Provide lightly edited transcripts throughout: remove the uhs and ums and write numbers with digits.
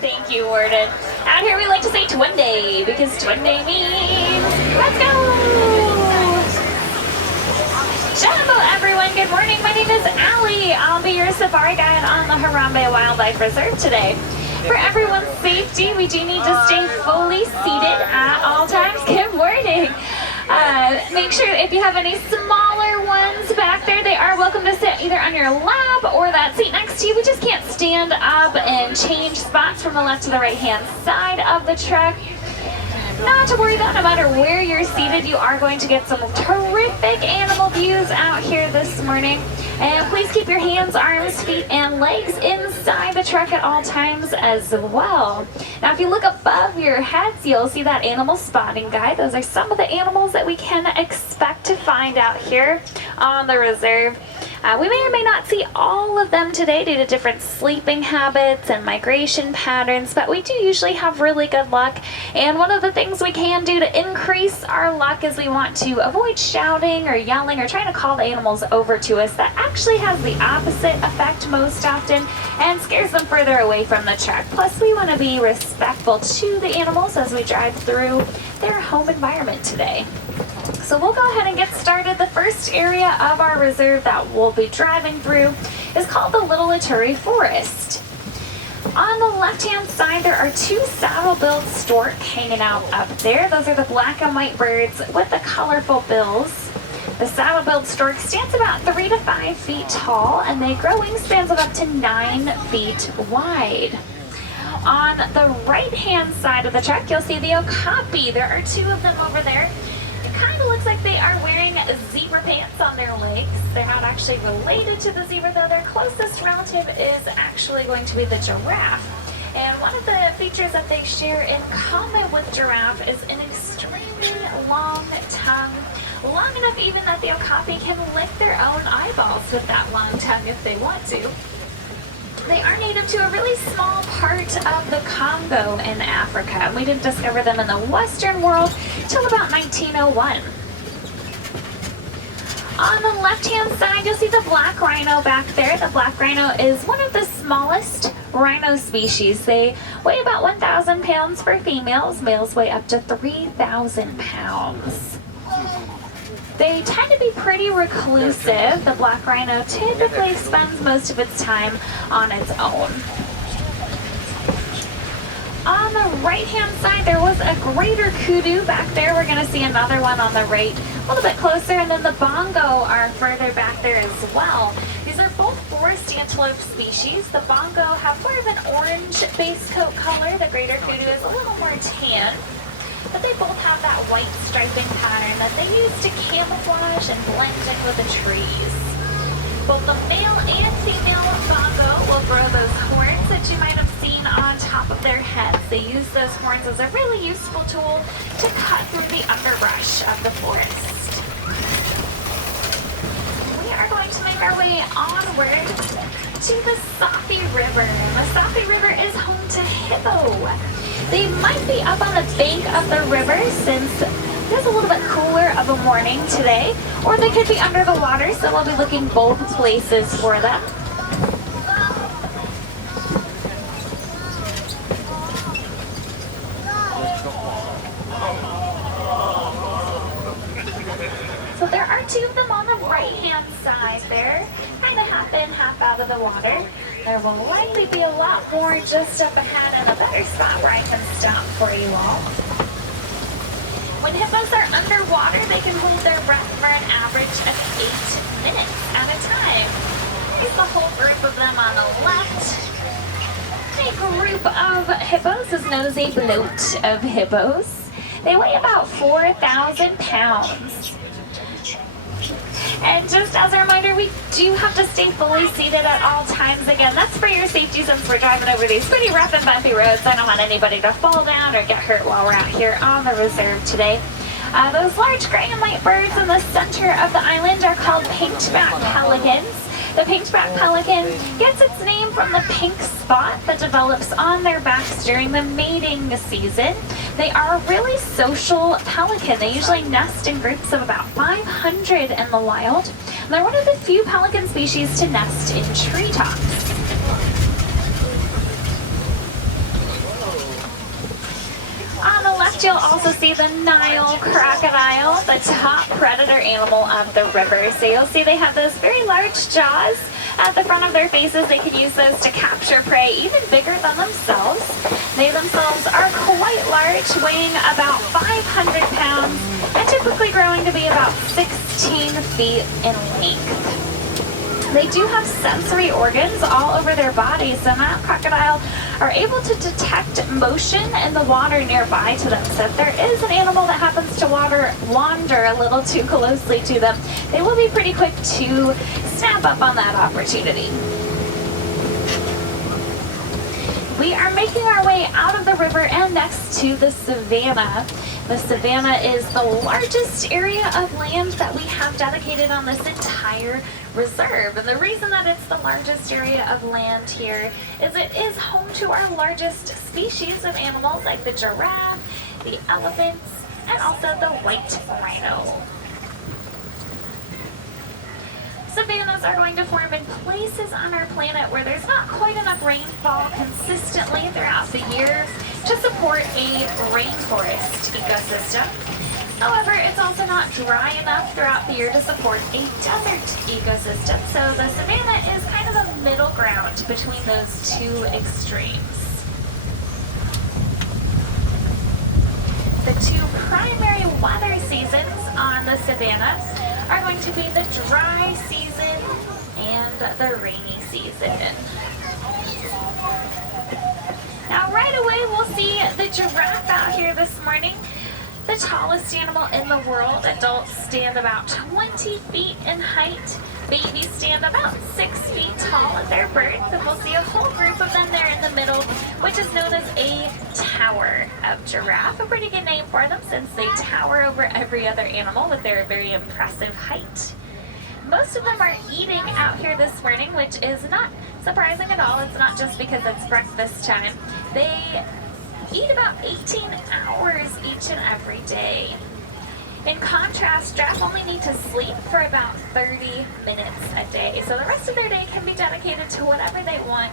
Thank you, Warden. Out here we like to say Twin Day because Twin Day means let's go! Jambo, everyone. Good morning. My name is Allie. I'll be your safari guide on the Harambe Wildlife Reserve today. For everyone's safety, we do need to stay fully seated at all times. Good morning. Make sure if you have any smaller ones back there, they are welcome to sit either on your lap or that seat next to you. We just can't stand up and change spots from the left to the right hand side of the truck. Not to worry though, no matter where you're seated, you are going to get some terrific animal views out here this morning. And please keep your hands, arms, feet, and legs inside the truck at all times as well. Now, if you look above your heads, you'll see that animal spotting guide. Those are some of the animals that we can expect to find out here on the reserve. We may or may not see all of them today due to different sleeping habits and migration patterns, but we do usually have really good luck. And one of the things we can do to increase our luck is we want to avoid shouting or yelling or trying to call the animals over to us. That actually has the opposite effect most often and scares them further away from the truck. Plus, we want to be respectful to the animals as we drive through their home environment today. So we'll go ahead and get started. The first area of our reserve that we'll be driving through is called the Little Ituri Forest. On the left-hand side, there are two saddle-billed stork hanging out up there. Those are the black and white birds with the colorful bills. The saddle-billed stork stands about 3 to 5 feet tall, and they grow wingspans of up to 9 feet wide. On the right-hand side of the truck, you'll see the okapi. There are two of them over there. It kind of looks like they are wearing zebra pants on their legs. They're not actually related to the zebra, though. Their closest relative is actually going to be the giraffe. And one of the features that they share in common with giraffe is an extremely long tongue, long enough even that the okapi can lick their own eyeballs with that long tongue if they want to. They are native to a really small part of the Congo in Africa. We didn't discover them in the Western world till about 1901. On the left-hand side, you'll see the black rhino back there. The black rhino is one of the smallest rhino species. They weigh about 1,000 pounds for females. Males weigh up to 3,000 pounds. They tend to be pretty reclusive. The black rhino typically spends most of its time on its own. On the right-hand side, there was a greater kudu back there. We're going to see another one on the right, a little bit closer, and then the bongo are further back there as well. These are both forest antelope species. The bongo have more of an orange base coat color. The greater kudu is a little more tan. But they both have that white striping pattern that they use to camouflage and blend in with the trees. Both the male and female bongo will grow those horns that you might have seen on top of their heads. They use those horns as a really useful tool to cut through the underbrush of the forest. We are going to make our way onward to the Safi River. The Safi River is home to hippo. They might be up on the bank of the river since it's a little bit cooler of a morning today, or they could be under the water, so we'll be looking both places for them. So there are two of them on the right-hand side there, kind of half in, half out of the water. There will likely be a lot more just up ahead and a better spot where I can stop for you all. When hippos are underwater, they can hold their breath for an average of 8 minutes at a time. Here's the whole group of them on the left. A group of hippos is known as a bloat of hippos. They weigh about 4,000 pounds. And just as a reminder, we do have to stay fully seated at all times. Again, that's for your safety since we're driving over these pretty rough and bumpy roads. I don't want anybody to fall down or get hurt while we're out here on the reserve today. Those large gray and white birds in the center of the island are called pinchback pelicans. The pinchback pelican gets its name from the pink spot that develops on their backs during the mating season. They are a really social pelican. They usually nest in groups of about 500 in the wild. And they're one of the few pelican species to nest in treetops. next, you'll also see the Nile crocodile, the top predator animal of the river. So you'll see they have those very large jaws at the front of their faces. They can use those to capture prey even bigger than themselves. They themselves are quite large, weighing about 500 pounds and typically growing to be about 16 feet in length. They do have sensory organs all over their bodies, so Nile crocodile are able to detect motion in the water nearby to them. So if there is an animal that happens to wander a little too closely to them, they will be pretty quick to snap up on that opportunity. We are making our way out of the river and next to the savanna. The savanna is the largest area of land that we have dedicated on this entire reserve. And the reason that it's the largest area of land here is it is home to our largest species of animals like the giraffe, the elephants, and also the white rhino. Savannas are going to form in places on our planet where there's not quite enough rainfall consistently throughout the year to support a rainforest ecosystem. However, it's also not dry enough throughout the year to support a desert ecosystem. So the savanna is kind of a middle ground between those two extremes. The two primary weather seasons on the savanna are going to be the dry season and the rainy season. Now right away we'll see the giraffe out here this morning. The tallest animal in the world. Adults stand about 20 feet in height. Babies stand about 6 feet tall at their birth. And we'll see a whole group of them there in the middle, which is known as a tower of giraffe. A pretty good name for them since they tower over every other animal with their very impressive height. Most of them are eating out here this morning, which is not surprising at all. It's not just because it's breakfast time. They eat about 18 hours each and every day. In contrast, giraffe only need to sleep for about 30 minutes a day. So the rest of their day can be dedicated to whatever they want,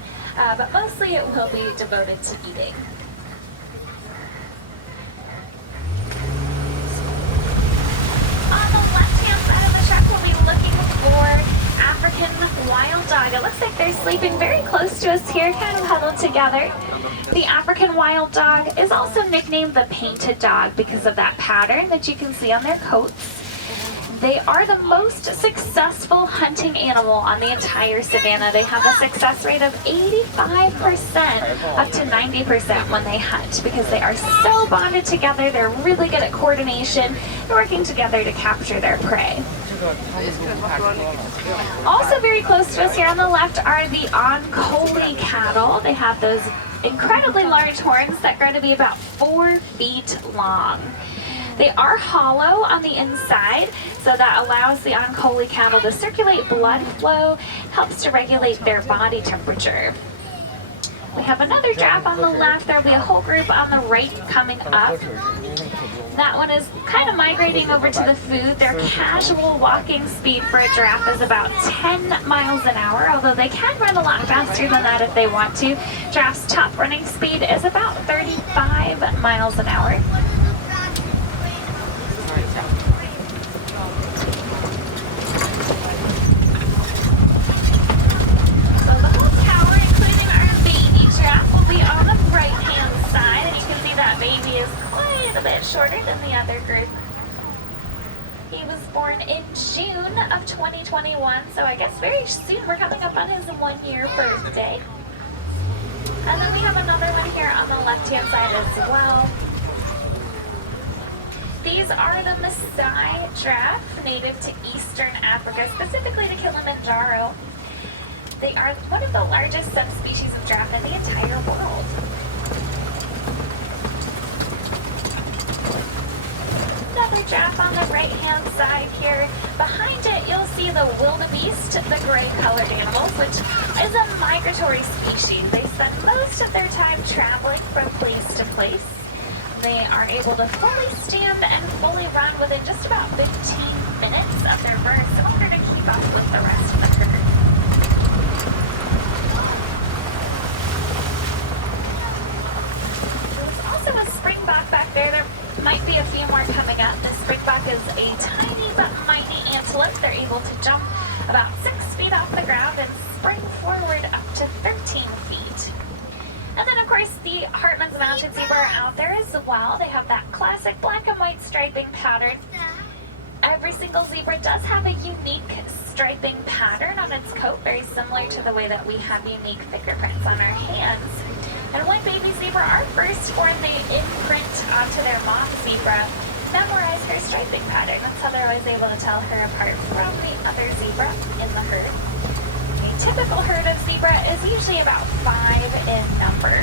but mostly it will be devoted to eating. On the left-hand side of the truck, we'll be looking for African wild dog. It looks like they're sleeping very close to us here, kind of huddled together. The African wild dog is also nicknamed the painted dog because of that pattern that you can see on their coats. They are the most successful hunting animal on the entire savanna. They have a success rate of 85% up to 90% when they hunt because they are so bonded together. They're really good at coordination and working together to capture their prey. Also very close to us here on the left are the Ankole cattle. They have those incredibly large horns that grow to be about 4 feet long. They are hollow on the inside, so that allows the Ankole cattle to circulate blood flow, helps to regulate their body temperature. We have another giraffe on the left. There will be a whole group on the right coming up. That one is kind of migrating over to the food. Their casual walking speed for a giraffe is about 10 miles an hour, although they can run a lot faster than that if they want to. Giraffe's top running speed is about 35 miles an hour. So the whole tower, including our baby giraffe, will be on the right-hand side, and you can see that baby is quite a bit shorter than the other group. He was born in June of 2021, so I guess very soon we're coming up on his 1-year birthday. And then we have another one here on the left-hand side as well. These are the Maasai giraffe, native to Eastern Africa, specifically to Kilimanjaro. They are one of the largest subspecies of giraffe in the entire world. Another giraffe on the right-hand side here. Behind it, you'll see the wildebeest, the gray-colored animals, which is a migratory species. They spend most of their time traveling from place to place. They are able to fully stand and fully run within just about 15 minutes of their birth in order to keep up with the rest of the herd. There's also a springbok back there. They're might be a few more coming up. The springbuck is a tiny but mighty antelope. They're able to jump about 6 feet off the ground and spring forward up to 13 feet. And then, of course, the Hartman's Mountain Zebra are out there as well. They have that classic black and white striping pattern. Every single zebra does have a unique striping pattern on its coat, very similar to the way that we have unique fingerprints on our hands. And when baby zebra are first born, they imprint onto their mom zebra, memorize her striping pattern. That's how they're always able to tell her apart from the other zebra in the herd. A typical herd of zebra is usually about 5 in number.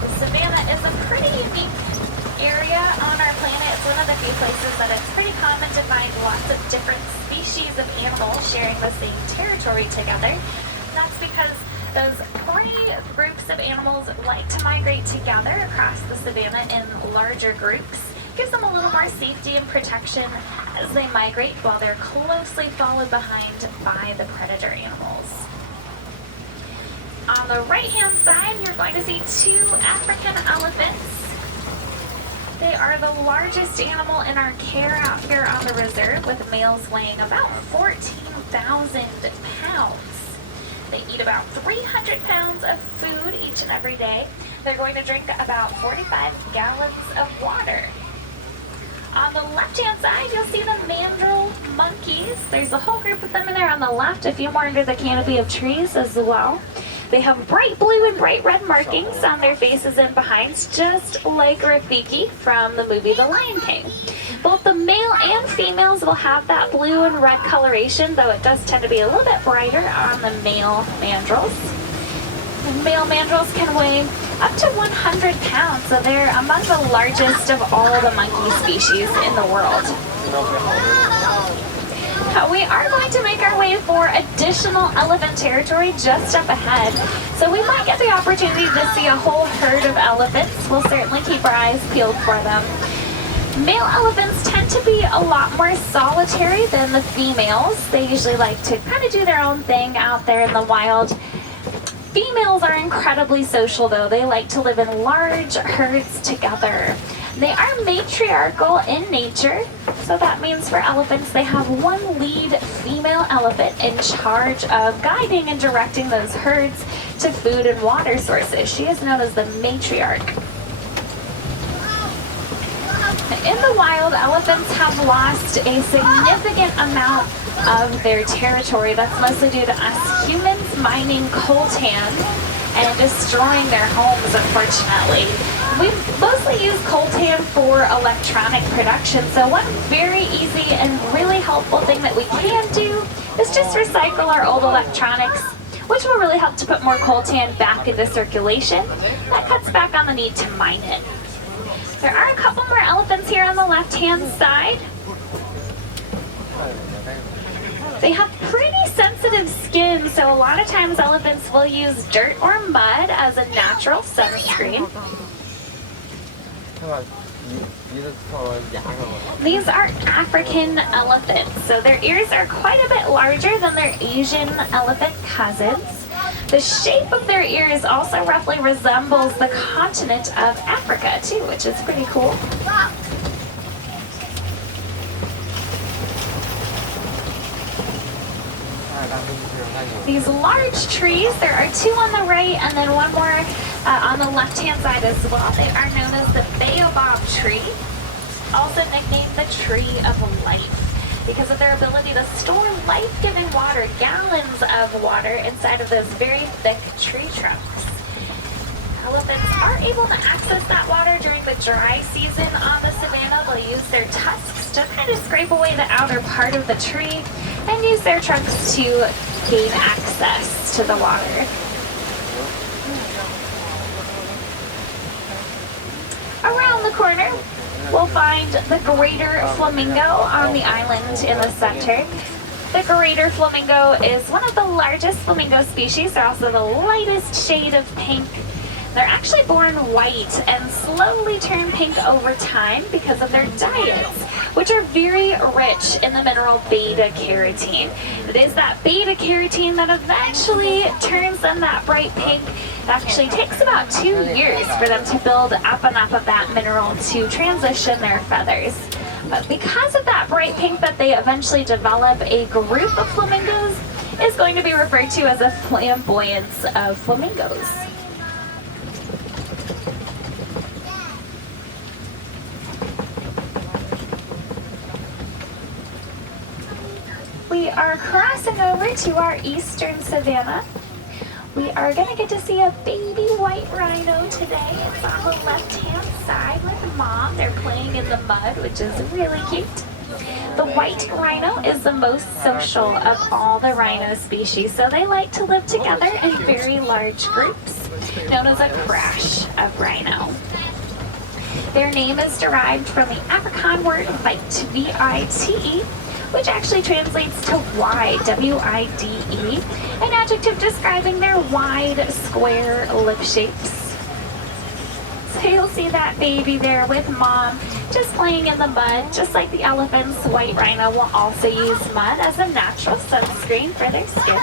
The savanna is a pretty unique area on our planet. It's one of the few places that it's pretty common to find lots of different species of animals sharing the same territory together. That's because those prey groups of animals like to migrate together across the savanna in larger groups. Gives them a little more safety and protection as they migrate while they're closely followed behind by the predator animals. On the right-hand side, you're going to see 2 African elephants. They are the largest animal in our care out here on the reserve, with males weighing about 14,000 pounds. They eat about 300 pounds of food each and every day. They're going to drink about 45 gallons of water. On the left-hand side, you'll see the mandrill monkeys. There's a whole group of them in there on the left, a few more under the canopy of trees as well. They have bright blue and bright red markings on their faces and behinds, just like Rafiki from the movie The Lion King. Both the male and females will have that blue and red coloration, though it does tend to be a little bit brighter on the male mandrills. Male mandrills can weigh up to 100 pounds, so they're among the largest of all the monkey species in the world. We are going to make our way for additional elephant territory just up ahead, so we might get the opportunity to see a whole herd of elephants. We'll certainly keep our eyes peeled for them. Male elephants tend to be a lot more solitary than the females. They usually like to kind of do their own thing out there in the wild. Females are incredibly social, though. They like to live in large herds together. They are matriarchal in nature, so that means for elephants they have one lead female elephant in charge of guiding and directing those herds to food and water sources. She is known as the matriarch. In the wild, elephants have lost a significant amount of their territory. That's mostly due to us humans mining coltan and destroying their homes, unfortunately. We mostly use coltan for electronic production, so one very easy and really helpful thing that we can do is just recycle our old electronics, which will really help to put more coltan back into circulation. That cuts back on the need to mine it. There are a couple more elephants here on the left-hand side. They have pretty sensitive skin, so a lot of times elephants will use dirt or mud as a natural sunscreen. These are African elephants, so their ears are quite a bit larger than their Asian elephant cousins. The shape of their ears also roughly resembles the continent of Africa too, which is pretty cool. These large trees, there are 2 on the right and then one more on the left-hand side as well. They are known as the baobab tree, also nicknamed the tree of life, because of their ability to store life-giving water, gallons of water, inside of those very thick tree trunks. Elephants are able to access that water during the dry season on the savanna. They'll use their tusks to kind of scrape away the outer part of the tree and use their trunks to gain access to the water. Around the corner, we'll find the greater flamingo on the island in the center. The greater flamingo is one of the largest flamingo species. They're also the lightest shade of pink. They're actually born white and slowly turn pink over time because of their diets, which are very rich in the mineral beta-carotene. It is that beta-carotene that eventually turns them that bright pink. It actually takes about 2 years for them to build up enough of that mineral to transition their feathers. But because of that bright pink that they eventually develop, a group of flamingos is going to be referred to as a flamboyance of flamingos. We are crossing over to our eastern savanna. We are going to get to see a baby white rhino today. It's on the left-hand side with Mom. They're playing in the mud, which is really cute. The white rhino is the most social of all the rhino species, so they like to live together in very large groups, known as a crash of rhino. Their name is derived from the Afrikaans word vite, V-I-T-E, which actually translates to wide, W-I-D-E, an adjective describing their wide, square lip shapes. So you'll see that baby there with Mom just playing in the mud. Just like the elephants, white rhino will also use mud as a natural sunscreen for their skin.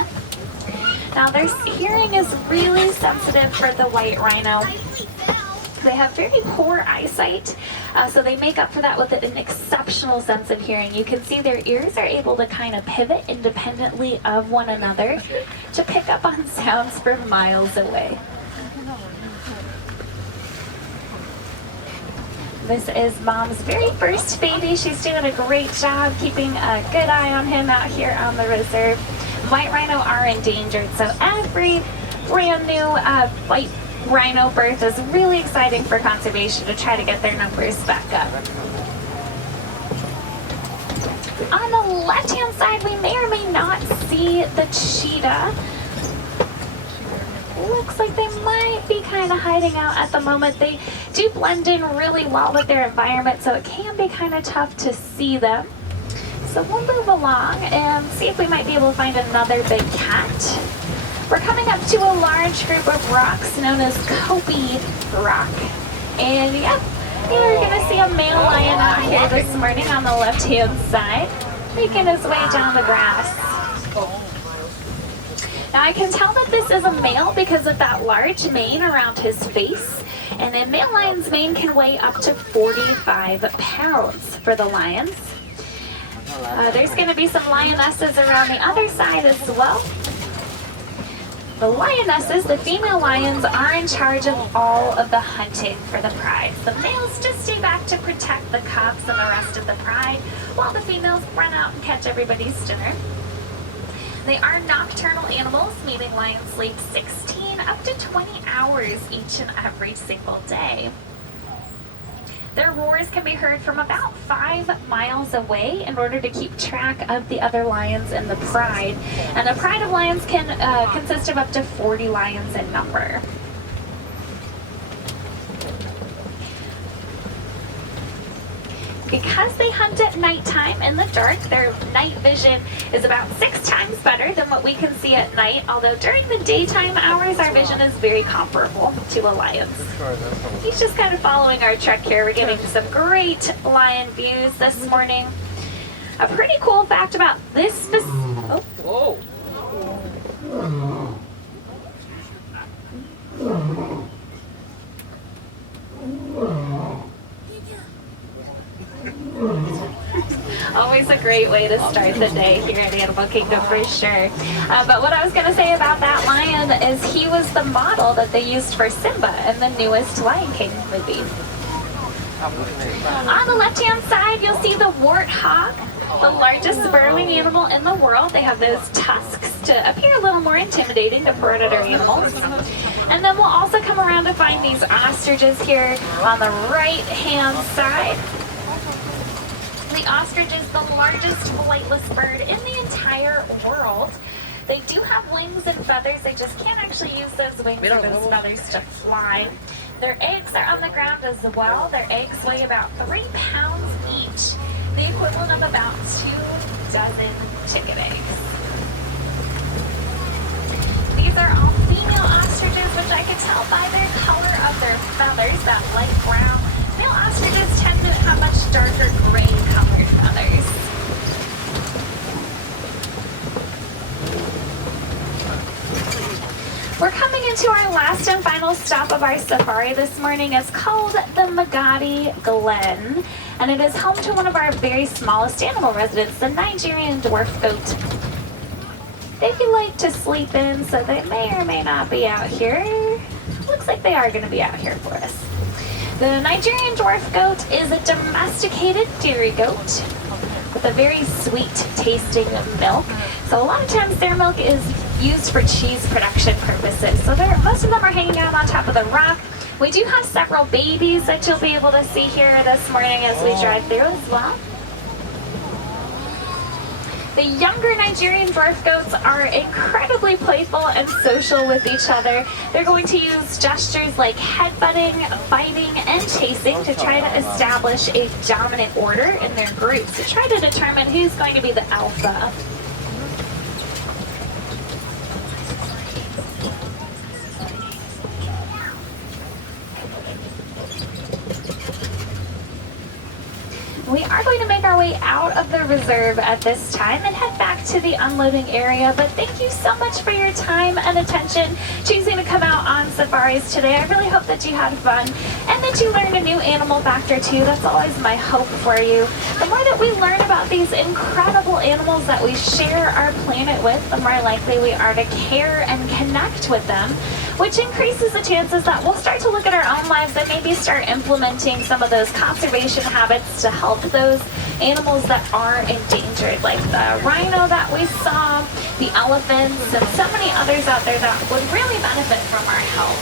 Now their hearing is really sensitive for the white rhino. They have very poor eyesight, so they make up for that with an exceptional sense of hearing. You can see their ears are able to kind of pivot independently of one another to pick up on sounds from miles away. This is Mom's very first baby. She's doing a great job keeping a good eye on him out here on the reserve. White rhino are endangered, so every brand new white rhino birth is really exciting for conservation to try to get their numbers back up. On the left-hand side, we may or may not see the cheetah. Looks like they might be kind of hiding out at the moment. They do blend in really well with their environment, so it can be kind of tough to see them. So we'll move along and see if we might be able to find another big cat. We're coming up to a large group of rocks known as Copy Rock. And yep, you're going to see a male lion out here this morning on the left-hand side, making his way down the grass. Now I can tell that this is a male because of that large mane around his face. And a male lion's mane can weigh up to 45 pounds for the lions. There's going to be some lionesses around the other side as well. The lionesses, the female lions, are in charge of all of the hunting for the pride. The males just stay back to protect the cubs and the rest of the pride, while the females run out and catch everybody's dinner. They are nocturnal animals, meaning lions sleep 16 up to 20 hours each and every single day. Their roars can be heard from about 5 miles away in order to keep track of the other lions in the pride. And the pride of lions can consist of up to 40 lions in number. Because they hunt at nighttime in the dark, their night vision is about 6 times better than what we can see at night, although during the daytime hours, our vision is very comparable to a lion's. He's just kind of following our trek here. We're getting some great lion views this morning. A pretty cool fact about this Always a great way to start the day here at Animal Kingdom for sure. But what I was going to say about that lion is he was the model that they used for Simba in the newest Lion King movie. On the left-hand side, you'll see the warthog, the largest burrowing animal in the world. They have those tusks to appear a little more intimidating to predator animals. And then we'll also come around to find these ostriches here on the right-hand side. The ostrich is the largest flightless bird in the entire world. They do have wings and feathers. They just can't actually use those wings or those feathers to fly. Their eggs are on the ground as well. Their eggs weigh about 3 pounds each, the equivalent of about 2 dozen chicken eggs. These are all female ostriches, which I can tell by their color of their feathers, that light brown. Male ostriches tend to have much darker gray colored feathers. We're coming into our last and final stop of our safari this morning. It's called the Magadi Glen, and it is home to one of our very smallest animal residents, the Nigerian dwarf goat. They like to sleep in, so they may or may not be out here. Looks like they are going to be out here for us. The Nigerian dwarf goat is a domesticated dairy goat with a very sweet tasting milk. So a lot of times their milk is used for cheese production purposes. So most of them are hanging out on top of the rock. We do have several babies that you'll be able to see here this morning as we drive through as well. The younger Nigerian dwarf goats are incredibly playful and social with each other. They're going to use gestures like headbutting, biting, and chasing to try to establish a dominant order in their groups, to try to determine who's going to be the alpha. We are going to make our way out of the reserve at this time and head back to the unloading area, but thank you so much for your time and attention choosing to come out on safaris today. I really hope that you had fun and that you learned a new animal fact or two. That's always my hope for you. The more that we learn about these incredible animals that we share our planet with, the more likely we are to care and connect with them, which increases the chances that we'll start to look at our own lives and maybe start implementing some of those conservation habits to help those animals that are endangered, like the rhino that we saw, the elephants, and so many others out there that would really benefit from our help.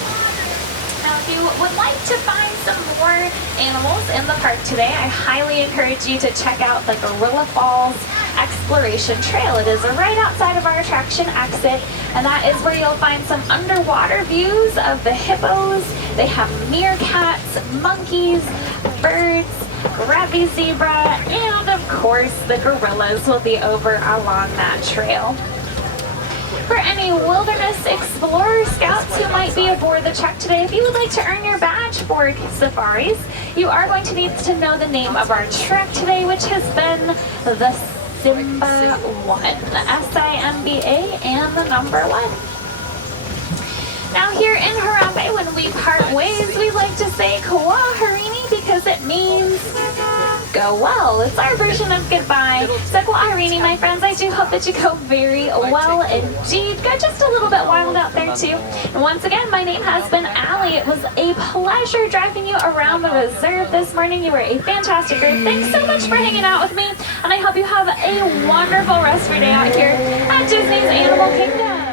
Now, if you would like to find some more animals in the park today, I highly encourage you to check out the Gorilla Falls Exploration Trail. It is right outside of our attraction exit, and that is where you'll find some underwater views of the hippos. They have meerkats, monkeys, birds, grabby zebra, and of course the gorillas will be over along that trail. For any wilderness explorer scouts who might be aboard the truck today, if you would like to earn your badge for safaris, you are going to need to know the name of our truck today, which has been the Simba 1, S-I-M-B-A, and the number 1. Now here in Harambe, when we part ways, we like to say Kwa Harini because it means go well. It's our version of goodbye. So Kwa Harini, my friends, I do hope that you go very well indeed. Got just a little bit wild out there too. And once again, my name has been Allie. It was a pleasure driving you around the reserve this morning. You were a fantastic group. Thanks so much for hanging out with me, and I hope you have a wonderful rest of your day out here at Disney's Animal Kingdom.